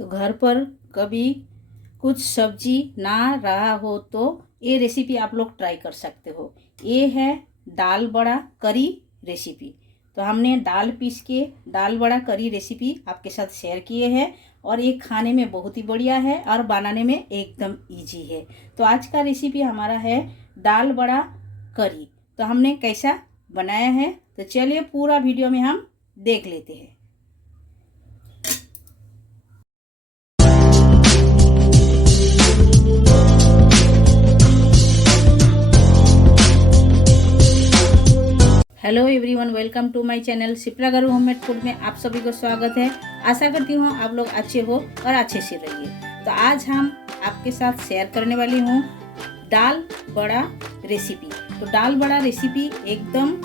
तो घर पर कभी कुछ सब्जी ना रहा हो तो ये रेसिपी आप लोग ट्राई कर सकते हो। ये है दाल बड़ा करी रेसिपी। तो हमने दाल पीस के दाल बड़ा करी रेसिपी आपके साथ शेयर किए हैं और ये खाने में बहुत ही बढ़िया है और बनाने में एकदम इजी है। तो आज का रेसिपी हमारा है दाल बड़ा करी। तो हमने कैसा बनाया है तो चलिए पूरा वीडियो में हम देख लेते हैं। Hello everyone, welcome to my channel Shipra garu homemade food में आप सभी को स्वागत है। आशा करती हूँ आप लोग अच्छे हो और अच्छे से रहिए। तो आज हम आपके साथ शेयर करने वाली हूँ दाल बड़ा रेसिपी। तो दाल बड़ा रेसिपी एकदम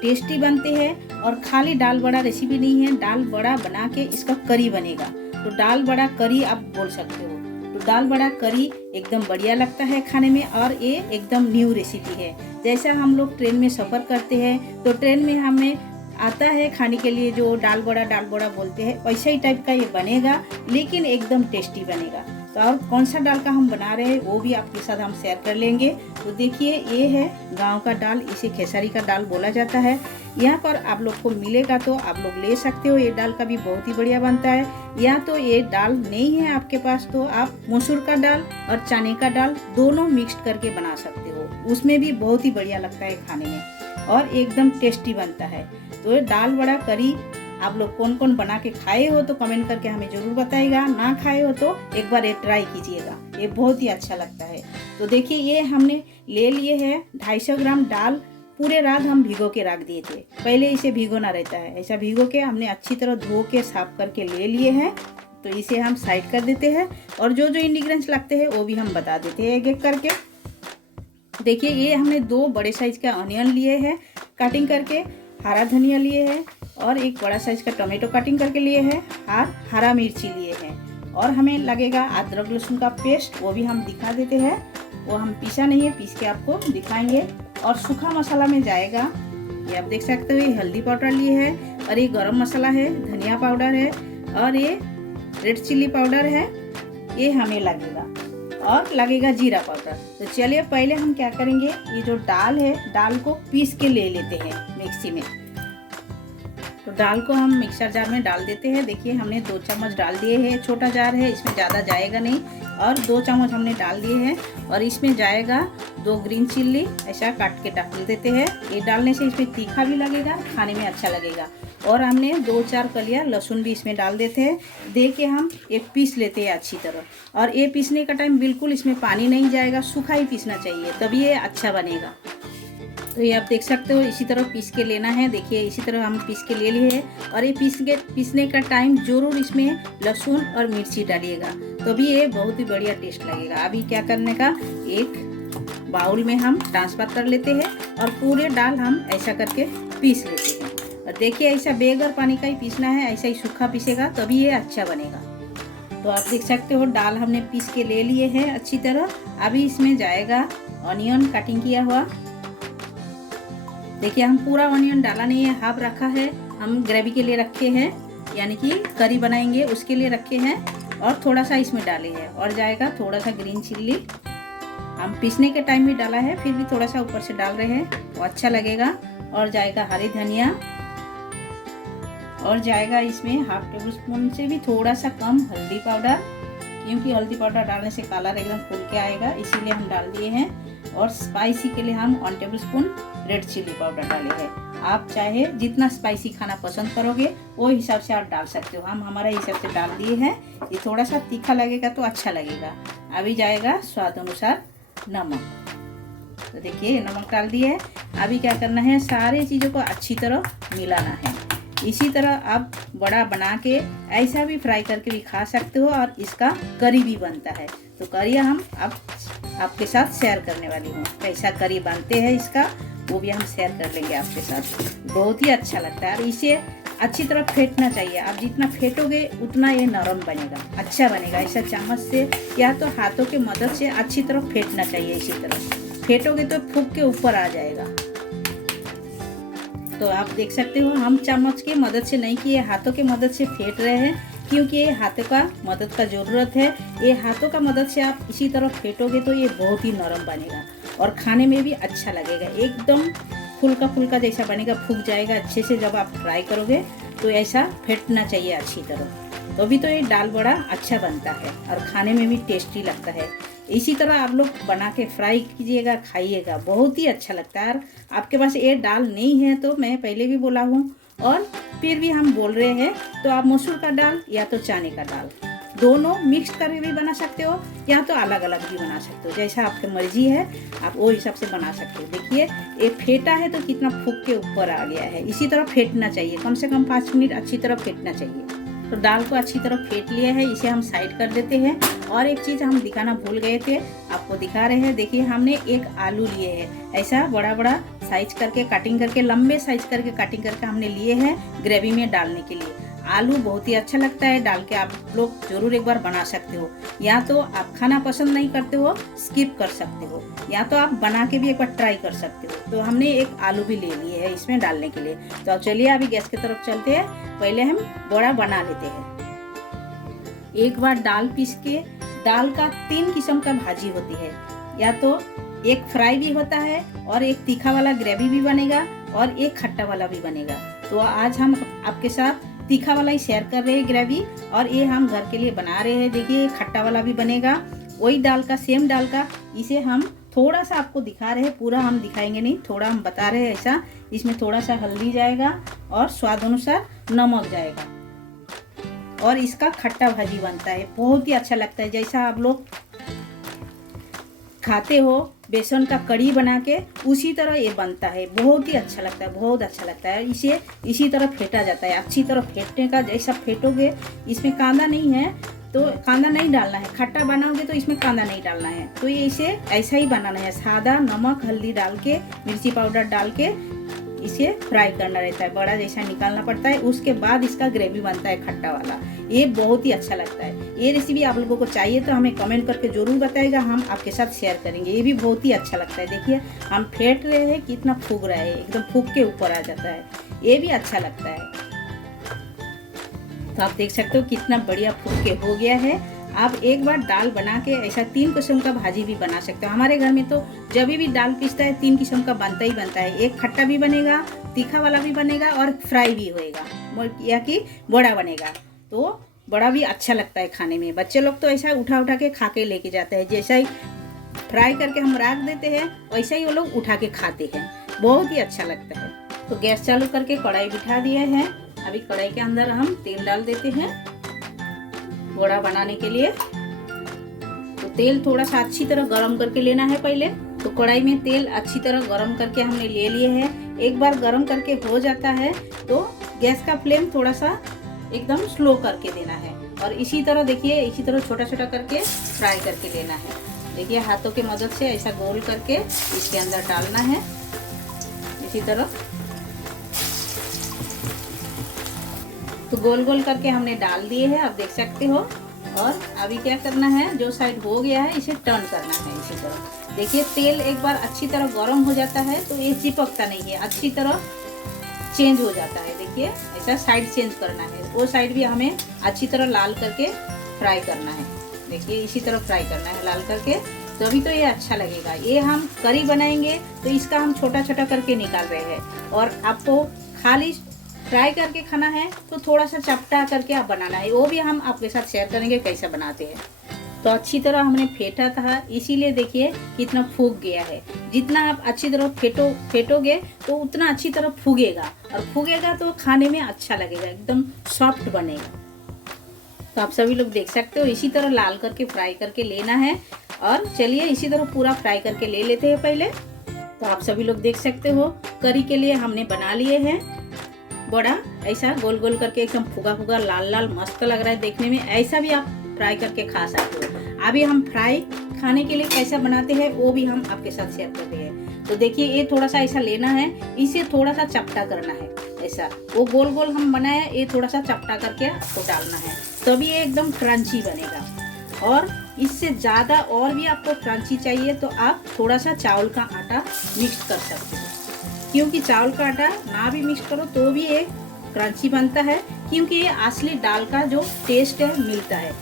टेस्टी बनते हैं और खाली दाल बड़ा रेसिपी नहीं है, दाल बड़ा बना के इसका करी बनेगा। तो दाल बड़ा करी आप बोल सकते हो। तो दाल बड़ा करी एकदम बढ़िया लगता है खाने में और ये एकदम न्यू रेसिपी है। जैसा हम लोग ट्रेन में सफ़र करते हैं तो ट्रेन में हमें आता है खाने के लिए जो दाल बड़ा बोलते हैं, वैसा ही टाइप का ये बनेगा, लेकिन एकदम टेस्टी बनेगा। तो और कौन सा दाल का हम बना रहे हैं वो भी आपके साथ हम शेयर कर लेंगे। तो देखिए ये है गांव का दाल, इसे खेसारी का दाल बोला जाता है। यहाँ पर आप लोग को मिलेगा तो आप लोग ले सकते हो। ये दाल का भी बहुत ही बढ़िया बनता है। या तो ये दाल नहीं है आपके पास तो आप मसूर का दाल और चने का दाल दोनों मिक्स करके बना सकते हो, उसमें भी बहुत ही बढ़िया लगता है खाने में और एकदम टेस्टी बनता है। तो ये दाल बड़ा करी आप लोग कौन कौन बना के खाए हो तो कमेंट करके हमें जरूर बताइएगा। ना खाए हो तो एक बार ये ट्राई कीजिएगा, ये बहुत ही अच्छा लगता है। तो देखिए ये हमने ले लिए है 250 ग्राम दाल। पूरे रात हम भिगो के रख दिए थे, पहले इसे भिगोना रहता है। ऐसा भिगो के हमने अच्छी तरह धो के साफ करके ले लिए हैं। तो इसे हम साइड कर देते हैं और जो जो इंग्रेडिएंट्स लगते हैं वो भी हम बता देते हैं एक एक करके। देखिए ये हमने 2 बड़े साइज का अनियन लिए हैं कटिंग करके, हरा धनिया लिए हैं और एक बड़ा साइज का टमाटो कटिंग करके लिए हैं और हरा मिर्ची लिए हैं। और हमें लगेगा अदरक लहसुन का पेस्ट, वो भी हम दिखा देते हैं। वो हम पीसा नहीं है, पीस के आपको दिखाएंगे। और सूखा मसाला में जाएगा, ये आप देख सकते हो, ये हल्दी पाउडर लिए है और ये गरम मसाला है, धनिया पाउडर है और ये रेड चिल्ली पाउडर है, ये हमें लगेगा। और लगेगा जीरा पाउडर। तो चलिए पहले हम क्या करेंगे, ये जो दाल है दाल को पीस के ले लेते हैं मिक्सी में। तो दाल को हम मिक्सर जार में डाल देते हैं। देखिए हमने 2 चम्मच डाल दिए हैं, छोटा जार है इसमें ज़्यादा जाएगा नहीं। और 2 चम्मच हमने डाल दिए हैं और इसमें जाएगा 2 ग्रीन चिल्ली, ऐसा काट के डाल देते हैं। ये डालने से इसमें तीखा भी लगेगा, खाने में अच्छा लगेगा। और हमने 2-4 कलियां लहसुन भी इसमें डाल देते हैं। दे के हम ये पीस लेते हैं अच्छी तरह। और ये पीसने का टाइम बिल्कुल इसमें पानी नहीं जाएगा, सूखा ही पीसना चाहिए, तभी ये अच्छा बनेगा। तो ये आप देख सकते हो इसी तरह पीस के लेना है। देखिए इसी तरह हम पीस के ले लिए हैं। और ये पीसने का टाइम जरूर इसमें लहसुन और मिर्ची डालिएगा, तभी ये बहुत ही बढ़िया टेस्ट लगेगा। अभी क्या करने का, एक बाउल में हम ट्रांसफर कर लेते हैं और पूरे दाल हम ऐसा करके पीस लेते हैं। और देखिए ऐसा बेगर पानी का ही पीसना है, ऐसा ही सूखा पीसेगा तभी ये अच्छा बनेगा। तो आप देख सकते हो दाल हमने पीस के ले लिए हैं अच्छी तरह। अभी इसमें जाएगा ऑनियन कटिंग किया हुआ। देखिए हम पूरा ऑनियन डाला नहीं है, हाफ रखा है, हम ग्रेवी के लिए रखे हैं, यानी कि करी बनाएंगे उसके लिए रखे हैं। और थोड़ा सा इसमें डाले हैं और जाएगा थोड़ा सा ग्रीन चिल्ली। हम पीसने के टाइम भी डाला है, फिर भी थोड़ा सा ऊपर से डाल रहे हैं, वो अच्छा लगेगा। और जाएगा हरी धनिया और जाएगा इसमें 1/2 टेबल स्पून से भी थोड़ा सा कम हल्दी पाउडर, क्योंकि हल्दी पाउडर डालने से कलर एकदम खुल के आएगा, इसीलिए हम डाल दिए हैं। और स्पाइसी के लिए हम 1 table spoon red chilli powder डाले हैं। आप चाहे जितना स्पाइसी खाना पसंद करोगे वो हिसाब से आप डाल सकते हो, हम हमारे हिसाब से डाल दिए हैं। ये थोड़ा सा तीखा लगेगा तो अच्छा लगेगा। अभी जाएगा स्वाद अनुसार नमक। तो देखिए नमक डाल दिए है। अभी क्या करना है, सारे चीज़ों को अच्छी तरह मिलाना है। इसी तरह आप बड़ा बना के ऐसा भी फ्राई करके भी खा सकते हो और इसका करी भी बनता है। तो करी हम आपके साथ शेयर करने वाली हूँ, कैसा करी बनते हैं इसका वो भी हम शेयर कर लेंगे आपके साथ। बहुत ही अच्छा लगता है और इसे अच्छी तरह फेंटना चाहिए। आप जितना फेंटोगे उतना ये नरम बनेगा, अच्छा बनेगा। ऐसा चम्मच से या तो हाथों की मदद से अच्छी तरह फेंटना चाहिए। इसी तरह फेंटोगे तो फूक के ऊपर आ जाएगा। तो आप देख सकते हो हम चम्मच की मदद से नहीं किए, हाथों की मदद से फेंट रहे हैं। क्योंकि ये हाथों का मदद का ज़रूरत है। ये हाथों का मदद से आप इसी तरह फेंटोगे तो ये बहुत ही नरम बनेगा और खाने में भी अच्छा लगेगा। एकदम फुल्का फुल्का जैसा बनेगा, फूक जाएगा अच्छे से। जब आप फ्राई करोगे तो ऐसा फेंटना चाहिए अच्छी तरह, तो भी तो ये दाल बड़ा अच्छा बनता है और खाने में भी टेस्टी लगता है। इसी तरह आप लोग बना के फ्राई कीजिएगा, खाइएगा, बहुत ही अच्छा लगता है। और आपके पास ये दाल नहीं है तो मैं पहले भी बोला हूँ और फिर भी हम बोल रहे हैं, तो आप मसूर का दाल या तो चने का दाल दोनों मिक्स करके भी बना सकते हो या तो अलग अलग भी बना सकते हो, जैसा आपकी मर्जी है आप वो हिसाब से बना सकते हो। देखिए ये फेंटा है तो कितना फूक के ऊपर आ गया है। इसी तरह फेंटना चाहिए, कम से कम 5 मिनट अच्छी तरह फेंटना चाहिए। तो दाल को अच्छी तरह फेंट लिया है, इसे हम साइड कर देते हैं। और एक चीज़ हम दिखाना भूल गए थे, आपको दिखा रहे हैं। देखिए हमने एक आलू लिए है, ऐसा बड़ा बड़ा साइज करके कटिंग करके, लंबे साइज करके कटिंग करके हमने लिए हैं ग्रेवी में डालने के लिए। आलू बहुत ही अच्छा लगता है डाल के, आप लोग जरूर एक बार बना सकते हो। या तो आप खाना पसंद नहीं करते हो स्किप कर सकते हो, या तो आप बना के भी एक बार ट्राई कर सकते हो। तो हमने एक आलू भी ले लिए है इसमें डालने के लिए। तो चलिए अभी गैस की तरफ चलते हैं, पहले हम बड़ा बना लेते हैं। एक बार दाल पीस के, दाल का 3 किस्म का भाजी होती है, या तो एक फ्राई भी होता है और एक तीखा वाला ग्रेवी भी बनेगा और एक खट्टा वाला भी बनेगा। तो आज हम आपके साथ तीखा वाला ही शेयर कर रहे हैं ग्रेवी, और ये हम घर के लिए बना रहे हैं। देखिए खट्टा वाला भी बनेगा, वही दाल का, सेम दाल का। इसे हम थोड़ा सा आपको दिखा रहे हैं, पूरा हम दिखाएंगे नहीं, थोड़ा हम बता रहे हैं ऐसा। इसमें थोड़ा सा हल्दी जाएगा और स्वाद अनुसार नमक जाएगा, और इसका खट्टा भाजी बनता है, बहुत ही अच्छा लगता है। जैसा आप लोग खाते हो बेसन का कड़ी बना के, उसी तरह ये बनता है, बहुत ही अच्छा लगता है, बहुत अच्छा लगता है। इसे इसी तरह फेंटा जाता है, अच्छी तरह फेंटने का। जैसा फेंटोगे, इसमें कांदा नहीं है तो कांदा नहीं डालना है, खट्टा बनाओगे तो इसमें कांदा नहीं डालना है। तो ये इसे ऐसा ही बनाना है, सादा नमक हल्दी डाल के, मिर्ची पाउडर डाल के इसे फ्राई करना रहता है, बड़ा जैसा निकालना पड़ता है। उसके बाद इसका ग्रेवी बनता है खट्टा वाला, ये बहुत ही अच्छा लगता है। ये रेसिपी आप लोगों को चाहिए तो हमें कमेंट करके जरूर बताइएगा, हम आपके साथ शेयर करेंगे। ये भी बहुत ही अच्छा लगता है। देखिए हम फेंट रहे हैं, कितना फूक रहा है, एकदम फूक के ऊपर आ जाता है, ये भी अच्छा लगता है। तो आप देख सकते हो कितना बढ़िया फूक के हो गया है। आप एक बार दाल बना के ऐसा 3 किस्म का भाजी भी बना सकते हो। हमारे घर में तो जब भी दाल पीसता है 3 किस्म का बनता ही बनता है। एक खट्टा भी बनेगा, तीखा वाला भी बनेगा और फ्राई भी होएगा, या कि बड़ा बनेगा। तो बड़ा भी अच्छा लगता है खाने में। बच्चे लोग तो ऐसा उठा उठा के खा के लेके जाते हैं, जैसा ही फ्राई करके हम रख देते हैं वैसा ही वो लोग उठा के खाते हैं, बहुत ही अच्छा लगता है। तो गैस चालू करके कढ़ाई बिठा दिए हैं। अभी कढ़ाई के अंदर हम तेल डाल देते हैं बड़ा बनाने के लिए। तो तेल थोड़ा सा अच्छी तरह गरम करके लेना है पहले। तो कढ़ाई में तेल अच्छी तरह गरम करके हमने ले लिए हैं। एक बार गरम करके हो जाता है तो गैस का फ्लेम थोड़ा सा एकदम स्लो करके देना है, और इसी तरह देखिए, इसी तरह छोटा छोटा करके फ्राई करके लेना है। देखिए हाथों की मदद से ऐसा गोल करके इसके अंदर डालना है, इसी तरह। तो गोल गोल करके हमने डाल दिए हैं, आप देख सकते हो। और अभी क्या करना है, जो साइड हो गया है इसे टर्न करना है इसी तरह। देखिए तेल एक बार अच्छी तरह गर्म हो जाता है तो ये चिपकता नहीं है, अच्छी तरह चेंज हो जाता है। देखिए ऐसा साइड चेंज करना है, वो साइड भी हमें अच्छी तरह लाल करके फ्राई करना है। देखिए इसी तरह फ्राई करना है लाल करके, तभी तो ये अच्छा लगेगा। ये हम करी बनाएंगे तो इसका हम छोटा छोटा करके निकाल रहे हैं, और आपको खाली फ्राई करके खाना है तो थोड़ा सा चपटा करके आप बनाना है, वो भी हम आपके साथ शेयर करेंगे कैसे बनाते हैं। तो अच्छी तरह हमने फेंटा था, इसीलिए देखिए कितना फूक गया है। जितना आप अच्छी तरह फेंटोगे तो उतना अच्छी तरह फूगेगा, और फूगेगा तो खाने में अच्छा लगेगा, एकदम सॉफ्ट बनेगा। तो आप सभी लोग देख सकते हो, इसी तरह लाल करके फ्राई करके लेना है। और चलिए इसी तरह पूरा फ्राई करके ले लेते हैं पहले। तो आप सभी लोग देख सकते हो, करी के लिए हमने बना लिए हैं बड़ा, ऐसा गोल गोल करके एकदम फुगा फुगा लाल लाल मस्त लग रहा है देखने में। ऐसा भी आप फ्राई करके खा सकते हो। अभी हम फ्राई खाने के लिए कैसा बनाते हैं वो भी हम आपके साथ शेयर कर रहे हैं। तो देखिए ये थोड़ा सा ऐसा लेना है, इसे थोड़ा सा चपटा करना है, ऐसा वो गोल गोल हम बनाया, ये थोड़ा सा चपटा करके आपको डालना है, तभी ये एकदम क्रंची बनेगा। और इससे ज़्यादा और भी आपको क्रंची चाहिए तो आप थोड़ा सा चावल का आटा मिक्स कर सकते हो, क्योंकि चावल का आटा ना भी मिक्स करो तो भी ये क्रंची बनता है, क्योंकि ये असली दाल का जो टेस्ट है मिलता है।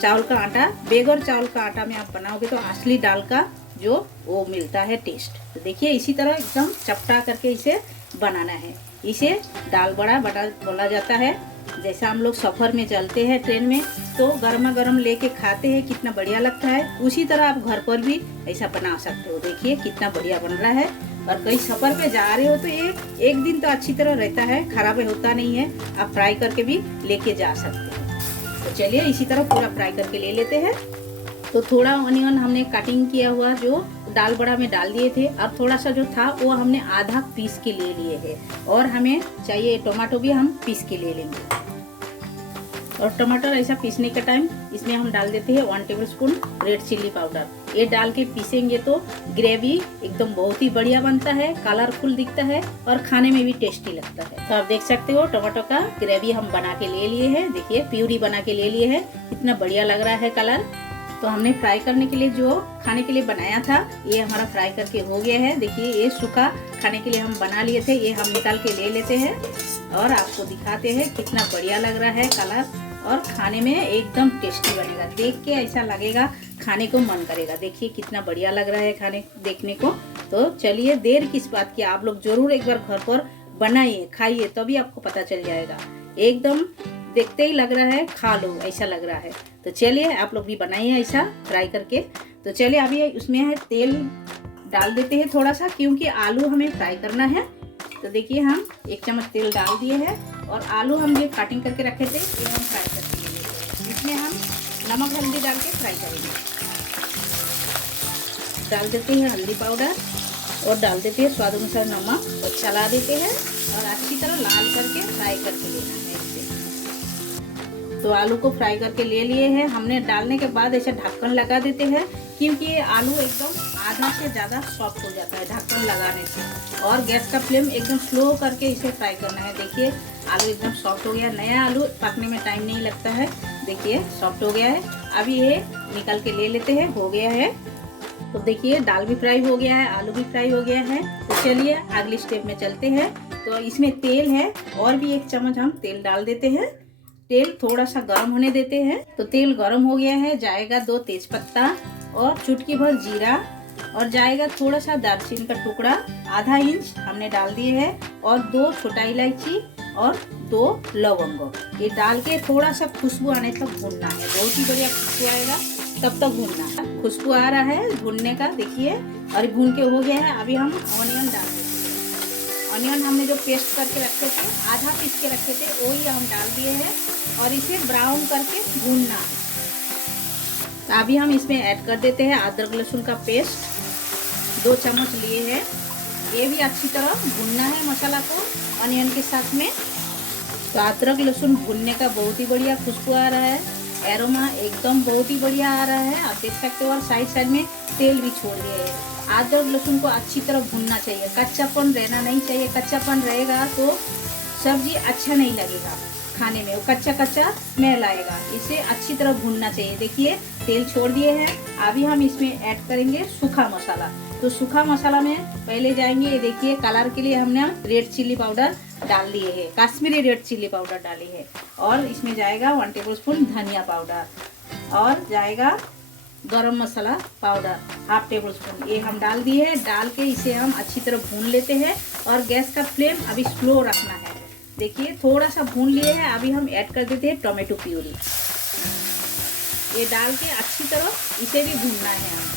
चावल का आटा, बेगर चावल का आटा में आप बनाओगे तो असली दाल का जो वो मिलता है टेस्ट। तो देखिए इसी तरह एकदम चपटा करके इसे बनाना है। इसे दाल बड़ा बोला जाता है। जैसा हम लोग सफ़र में चलते हैं ट्रेन में तो गर्मा गर्म लेके खाते हैं, कितना बढ़िया लगता है। उसी तरह आप घर पर भी ऐसा बना सकते हो। देखिए कितना बढ़िया बन रहा है। और कहीं सफ़र पे जा रहे हो तो ये एक दिन तो अच्छी तरह रहता है, खराब होता नहीं है। आप फ्राई करके भी लेके जा सकते हो। तो चलिए इसी तरह पूरा फ्राई करके ले लेते हैं। तो थोड़ा ऑनियन हमने कटिंग किया हुआ जो दाल बड़ा में डाल दिए थे। अब थोड़ा सा जो था वो हमने आधा पीस के ले लिए है। और हमें चाहिए टमाटो भी हम पीस के ले लेंगे। और टमाटर ऐसा पीसने का टाइम इसमें हम डाल देते हैं 1 टेबलस्पून रेड चिल्ली पाउडर। ये डाल के पीसेंगे तो ग्रेवी एकदम बहुत ही बढ़िया बनता है, कलरफुल दिखता है और खाने में भी टेस्टी लगता है। तो आप देख सकते हो टमाटो का ग्रेवी हम बना के ले लिए हैं। देखिए प्यूरी बना के ले लिए है, कितना बढ़िया लग रहा है कलर। तो हमने फ्राई करने के लिए जो खाने के लिए बनाया था ये हमारा फ्राई करके हो गया है। देखिए ये सूखा खाने के लिए हम बना लिए थे, ये हम निकाल के ले लेते हैं और आपको दिखाते हैं कितना बढ़िया लग रहा है कलर। और खाने में एकदम टेस्टी बनेगा, देख के ऐसा लगेगा खाने को मन करेगा। देखिए कितना बढ़िया लग रहा है खाने देखने को। तो चलिए देर किस बात की, आप लोग जरूर एक बार घर पर बनाइए, खाइए, तभी आपको पता चल जाएगा। एकदम देखते ही लग रहा है खा लो ऐसा लग रहा है। तो चलिए आप लोग भी बनाइए ऐसा फ्राई करके। तो चलिए अभी उसमें है तेल डाल देते हैं थोड़ा सा, क्योंकि आलू हमें फ्राई करना है। तो देखिए हम 1 चम्मच तेल डाल दिए हैं और आलू हम जो कटिंग करके रखे थे ये हम फ्राई करके ले लेते हैं। इसमें हम नमक हल्दी डाल के फ्राई करेंगे। डाल देते हैं हल्दी पाउडर और डाल देते हैं स्वाद अनुसार नमक और चला देते हैं और अच्छी तरह लाल करके फ्राई करके लेना है इसे। तो आलू को फ्राई करके ले लिए हैं हमने। डालने के बाद ऐसे ढक्कन लगा देते हैं, क्योंकि ये आलू एकदम आधा से ज़्यादा सॉफ्ट हो जाता है ढक्कन लगाने से। और गैस का फ्लेम एकदम स्लो करके इसे फ्राई करना है। देखिए आलू एकदम सॉफ्ट हो गया। नया आलू पकने में टाइम नहीं लगता है। देखिए सॉफ्ट हो गया है। अभी ये निकल के ले लेते हैं, हो गया है। तो देखिए दाल भी फ्राई हो गया है, आलू भी फ्राई हो गया है। तो चलिए अगले स्टेप में चलते हैं। तो इसमें तेल है और भी 1 चम्मच हम तेल डाल देते हैं। तेल थोड़ा सा गर्म होने देते हैं। तो तेल गर्म हो गया है, जाएगा 2 तेजपत्ता और चुटकी भर जीरा और जाएगा थोड़ा सा दालचीनी का टुकड़ा, आधा इंच हमने डाल दिए हैं और 2 छोटा इलायची और 2 लवंग। ये डाल के थोड़ा सा खुशबू आने तक भूनना है। बहुत ही बढ़िया खुशबू आएगा तब तक भूनना है। खुशबू आ रहा है भूनने का, देखिए। और भून के हो गया है। अभी हम ऑनियन डाल देते हैं। ऑनियन हमने जो पेस्ट करके रखे थे, आधा पीस के रखे थे, वही हम डाल दिए हैं और इसे ब्राउन करके भूनना है। तो अभी हम इसमें ऐड कर देते हैं अदरक लहसुन का पेस्ट 2 चम्मच लिए हैं। ये भी अच्छी तरह भूनना है मसाला को ऑनियन के साथ में। तो अदरक लहसुन भूनने का बहुत ही बढ़िया खुशबू आ रहा है, एरोमा एकदम बहुत ही बढ़िया आ रहा है, आप देख सकते हो। और साइड में तेल भी छोड़ दिए है। अदरक लहसुन को अच्छी तरह भूनना चाहिए, कच्चापन रहना नहीं चाहिए। कच्चापन रहेगा तो सब्जी अच्छा नहीं लगेगा खाने में, वो कच्चा कच्चा स्मेल आएगा। इसे अच्छी तरह भूनना चाहिए। देखिए तेल छोड़ दिए हैं। अभी हम इसमें ऐड करेंगे सूखा मसाला। तो सूखा मसाला में पहले जाएंगे, ये देखिए कलर के लिए हमने रेड चिल्ली पाउडर डाल दिए है, कश्मीरी रेड चिल्ली पाउडर डाली है। और इसमें जाएगा 1 टेबलस्पून धनिया पाउडर और जाएगा गरम मसाला पाउडर 1/2 टेबलस्पून, ये हम डाल दिए हैं। डाल के इसे हम अच्छी तरह भून लेते हैं और गैस का फ्लेम अभी स्लो रखना है। देखिए थोड़ा सा भून लिए हैं। अभी हम ऐड कर देते हैं टोमेटो प्यूरी। ये डाल के अच्छी तरह इसे भी भूनना है हमें।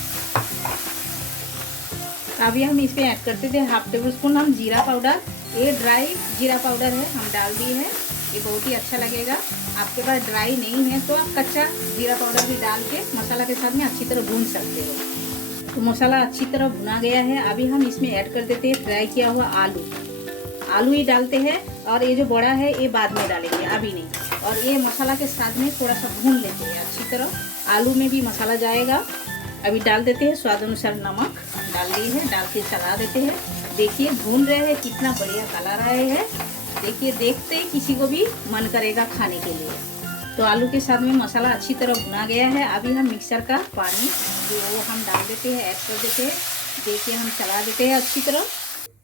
अभी हम इसमें ऐड करते थे 1/2 टेबलस्पून हम जीरा पाउडर। ये ड्राई जीरा पाउडर है, हम डाल दिए हैं। ये बहुत ही अच्छा लगेगा। आपके पास ड्राई नहीं है तो आप कच्चा जीरा पाउडर भी डाल के मसाला के साथ में अच्छी तरह भून सकते हो। तो मसाला अच्छी तरह भुना गया है। अभी हम इसमें ऐड कर देते हैं फ्राई किया हुआ आलू। आलू ही डालते हैं और ये जो बड़ा है ये बाद में डालेंगे, अभी नहीं। और ये मसाला के साथ में थोड़ा सा भून लेते हैं अच्छी तरह। आलू में भी मसाला जाएगा। अभी डाल देते हैं स्वाद अनुसार नमक डाल दिए हैं, डाल के चला देते हैं। देखिए भून रहे हैं, कितना बढ़िया कलर आए हैं। देखिए देखते ही किसी को भी मन करेगा खाने के लिए। तो आलू के साथ में मसाला अच्छी तरह भुना गया है। अभी हम मिक्सर का पानी जो हम डाल देते हैं, ऐड कर देते हैं। देखिए हम चला देते हैं अच्छी तरह।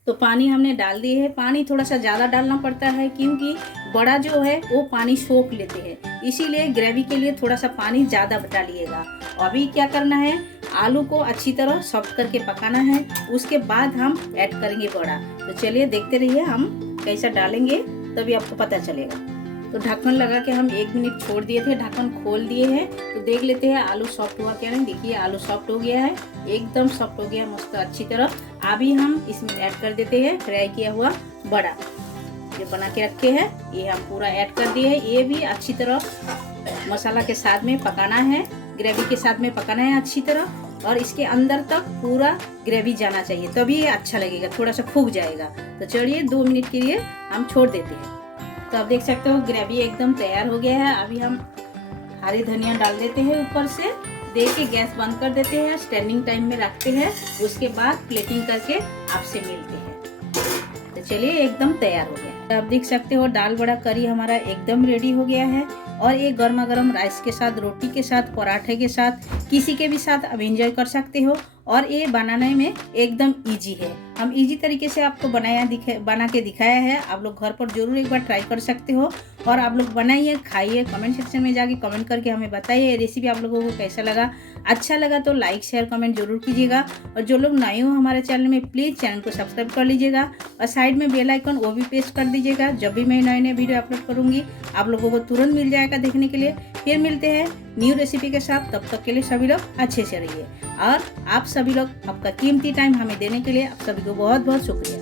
तो पानी हमने डाल दिए है। पानी थोड़ा सा ज़्यादा डालना पड़ता है क्योंकि बड़ा जो है वो पानी सोख लेते हैं, इसीलिए ग्रेवी के लिए थोड़ा सा पानी ज़्यादा डालिएगा। अभी क्या करना है, आलू को अच्छी तरह सॉफ्ट करके पकाना है, उसके बाद हम ऐड करेंगे बड़ा। तो चलिए देखते रहिए हम कैसा डालेंगे, तभी आपको पता चलेगा। तो ढक्कन लगा के हम 1 मिनट छोड़ दिए थे, ढक्कन खोल दिए हैं। तो देख लेते हैं आलू सॉफ्ट हुआ क्या नहीं। देखिए आलू सॉफ्ट हो गया है, एकदम सॉफ्ट हो गया मस्त अच्छी तरह। अभी हम इसमें ऐड कर देते हैं फ्राई किया हुआ बड़ा जो बना के रखे हैं, ये हम पूरा ऐड कर दिए हैं। ये भी अच्छी तरह मसाला के साथ में पकाना है, ग्रेवी के साथ में पकाना है अच्छी तरह, और इसके अंदर तक पूरा ग्रेवी जाना चाहिए, तभी ये अच्छा लगेगा, थोड़ा सा फूक जाएगा। तो चलिए 2 मिनट के लिए हम छोड़ देते हैं। तो आप देख सकते हो ग्रेवी एकदम तैयार हो गया है। अभी हम हरी धनिया डाल देते हैं ऊपर से, दे के गैस बंद कर देते हैं, स्टैंडिंग टाइम में रखते हैं। उसके बाद प्लेटिंग करके आपसे मिलते हैं। तो चलिए एकदम तैयार हो गया। आप देख सकते हो दाल बड़ा करी हमारा एकदम रेडी हो गया है, और ये गर्मा गर्म राइस के साथ, रोटी के साथ, पराठे के साथ, किसी के भी साथ आप एंजॉय कर सकते हो। और ये बनाने में एकदम इजी है, हम इजी तरीके से आपको बना के दिखाया है। आप लोग घर पर जरूर एक बार ट्राई कर सकते हो, और आप लोग बनाइए, खाइए, कमेंट सेक्शन में जाके कमेंट करके हमें बताइए रेसिपी आप लोगों को कैसा लगा। अच्छा लगा तो लाइक शेयर कमेंट जरूर कीजिएगा, और जो लोग नए हो हमारे चैनल में प्लीज़ चैनल को सब्सक्राइब कर लीजिएगा, और साइड में बेल आइकन वो भी प्रेस कर दीजिएगा। जब भी मैं नए नए वीडियो अपलोड करूँगी आप लोगों को तुरंत मिल जाएगा देखने के लिए। फिर मिलते हैं न्यू रेसिपी के साथ, तब तक के लिए सभी लोग अच्छे से रहिए। और आप सभी लोग आपका कीमती टाइम हमें देने के लिए आप सभी को बहुत बहुत शुक्रिया।